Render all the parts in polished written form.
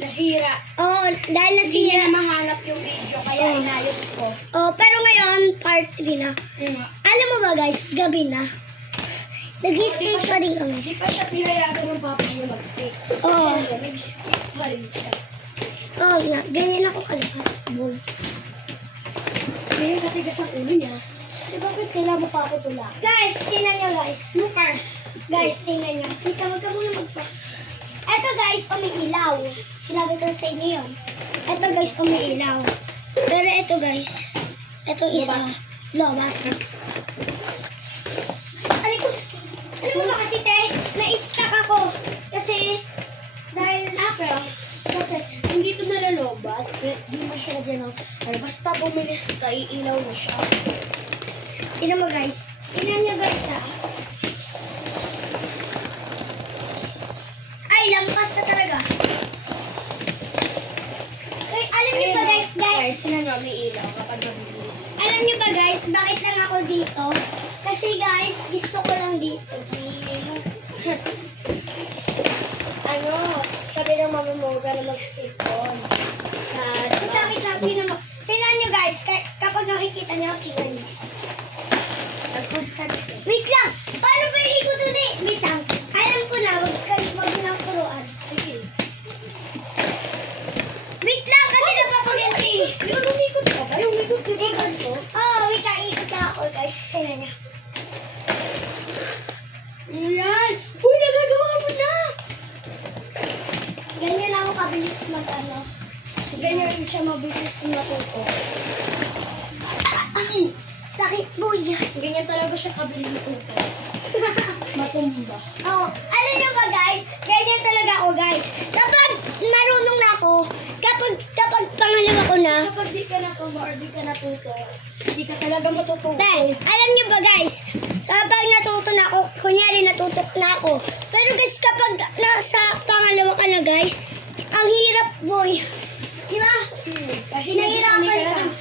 Nasira. Oo, dahil Hindi nasira. na mahanap yung video, kaya inayos ko. Oh, pero ngayon, part 3 na. Alam mo ba guys, gabi na. Nag-skate pa din kami. Di pa siya pinayagan ng papa niya mag-skate. Oo. Pero nag-skate pa rin siya. Oo nga, ganyan ako kalakas, boy. Ngayon katigas ang ulo niya. Di ba kailangan mo pa ako tula? Guys, tingnan nyo guys. Lucas! Guys, tingnan nyo. Wait ka muna magpa. Eto guys, umiilaw. Sinabi ko sa inyo yun. Eto guys, umiilaw. Pero eto guys, eto isa. Lobat. Ano ba kasi te? Na-stuck ako. Kasi, dahil Pero, kasi hindi ito nalalobat, di mo siya lagyan ng, basta bumilis ka, iilaw na siya. tingnan mo guys. Tingnan nyo guys ha. Ay, lampas na talaga. Ay, alam nyo ba guys, Sila nga may ilaw kapag mabilis. alam nyo ba guys, bakit lang ako dito? Kasi guys, gusto ko lang dito. Ano, sabi ng mama mo, huwag ka na mag-skate-on. Sa Tingnan nyo guys, kapag nakikita nyo, tingnan nyo. Nag-post ka dito. Wait lang! Paano ba yung ikot ulit? Wait lang. Alam ko na, wag nang turuan. Sige. Wait lang, kasi napapaganti. Di ba lumikot ka ba? Yung likot ko. Ikot ko? Oo, wait lang, ikot na ako guys. Tingnan nyo. Ayan! Uy, nagagawa mo na! Ganyan ako kabilis mag-ano. Ganyan siya mabilis matuto. Sakit boy. Ganyan talaga siya kabilis matuto. Matumba. Oo. Alam nyo ba guys? Ganyan talaga ako guys. Kapag marunong na ako, kapag pangalawa ko na, Kapag di ka natumba or di ka natuto, di ka talaga matututo. then, alam nyo ba guys? Kapag natuto na ako, kunyari natutok na ako. Pero guys, kapag nasa pangalawa ka na guys, ang hirap boy. Diba? Kasi Nahihirapan nagsasanay ka. na.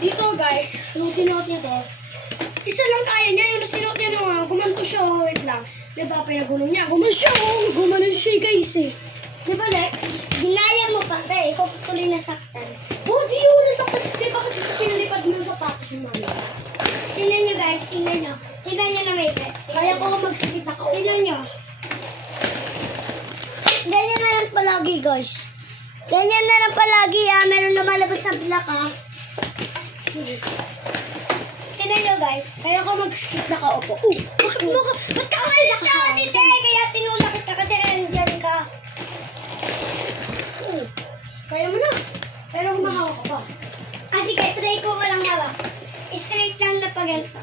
Dito guys, yung sinuot niya to, isa lang kaya niya, yung sinuot niya nung gumanto siya, wait lang. Diba, pinagulong niya, gumanon siya guys eh. Diba Lex? Ginaya mo pa, te. Ikaw tuloy nasaktan. Oh, di yun, nasaktan. Diba, bakit pinalipad mo sa patos yung mami? Tingnan nyo guys, tingnan nyo. Tingnan nyo na may Kaya ko magsikit ako. Tingnan nyo. Ganyan na lang palagi guys. Ganyan na lang palagi ha. Meron na malabas na black ha. Tingnan nyo guys. Kaya ko mag-skip na kaupo. Ba't ka umalis na kasi te? Kaya tinulak kita kasi andyan ka. Kaya mo na. Pero humahawak ka pa. Ah sige, try ko walang hawak. Straight lang na pa ganito.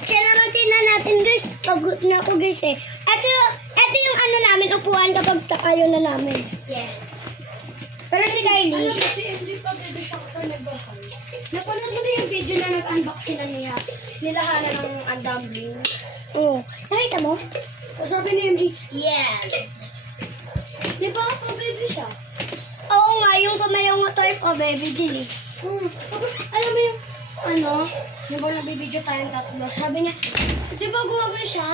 Siya naman tingnan natin guys. Pagod na ako guys eh. Ito yung ano namin, upuan kapag takayo na namin. Yeah. Pero si Kylie. Alam mo, si MJ pa baby siya ka nagbahay. Napanood mo na yung video na nag-unboxing na niya. Nilahana ng undumbling. Oo. Nakita mo? Tapos sabi ni MJ, yes! Di ba pa baby siya? Oo nga, yung sa may motor pa, baby din eh. Tapos, alam mo yung, yung ba nabibideo tayong tatlo, sabi niya, di ba gumagano siya?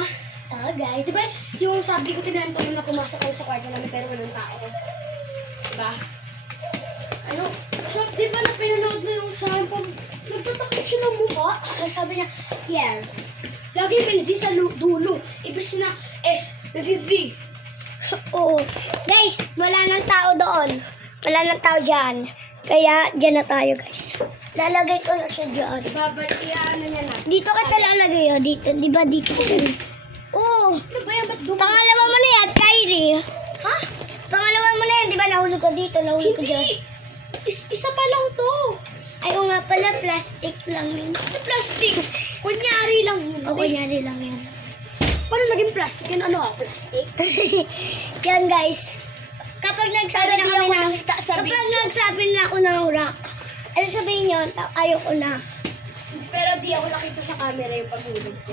Guys, di ba yung sabi ko tinanto na pumasok kayo sa kwarto namin pero walang tao? Diba? So, di ba na pinanood mo yung sample, nagtatakip siya ng mukha? Sabi niya, yes. Lagi may Z sa dulo. Ibig na S, naging Z. Oo. Guys, wala nang tao doon. Wala nang tao dyan. Kaya, dyan na tayo guys. Lalagay ko na siya dyan. Ano niya na? Dito kita lalagay oh. Dito. Di ba dito? Oo. Ano ba yan? Ba't Pangalawa mo na yan, Kylie. Ha? Pangalawa mo na yan. Di ba nahulog ko dito? Nahulog ko dyan. Hindi! Isa pa lang to. Ay, oo nga pala. Plastic lang yun. Plastic. Kunyari lang yun. O, kunyari lang yan. Paano naging plastic yun? Ano ang plastic? Yan guys. Kapag nagsabi na kami ng... Kapag Kapag nagsabi na ako ng rock, ano sabihin yun? Ayoko na. Pero di ako nakita sa camera yung paghulog ko.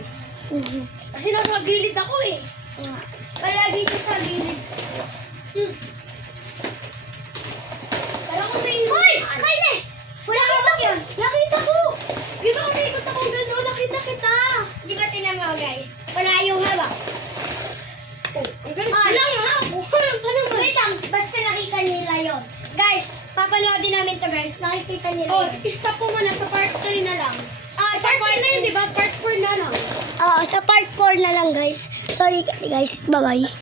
Mhm. Kasi nasa gilid ako eh. Palagi siya sa gilid. Kaya ko may... Hoy! Kylie! Wala ka ba yun? Nakita ko! Di ba umikot ako gano'n? Nakita kita! Di ba tinan mo guys? Wala yung hawak. Oh, ang galing. Ay. Wala nga ako. Ano naman? Wait lang, basta nakita nila yon. Guys, papanoodin namin to guys. Nakikita nila Oh, yun. stop po muna sa part 3 na lang. Sa Part 3 na yun, di ba? Part 4 na lang. sa part 4 na lang guys. Sorry guys, bye-bye.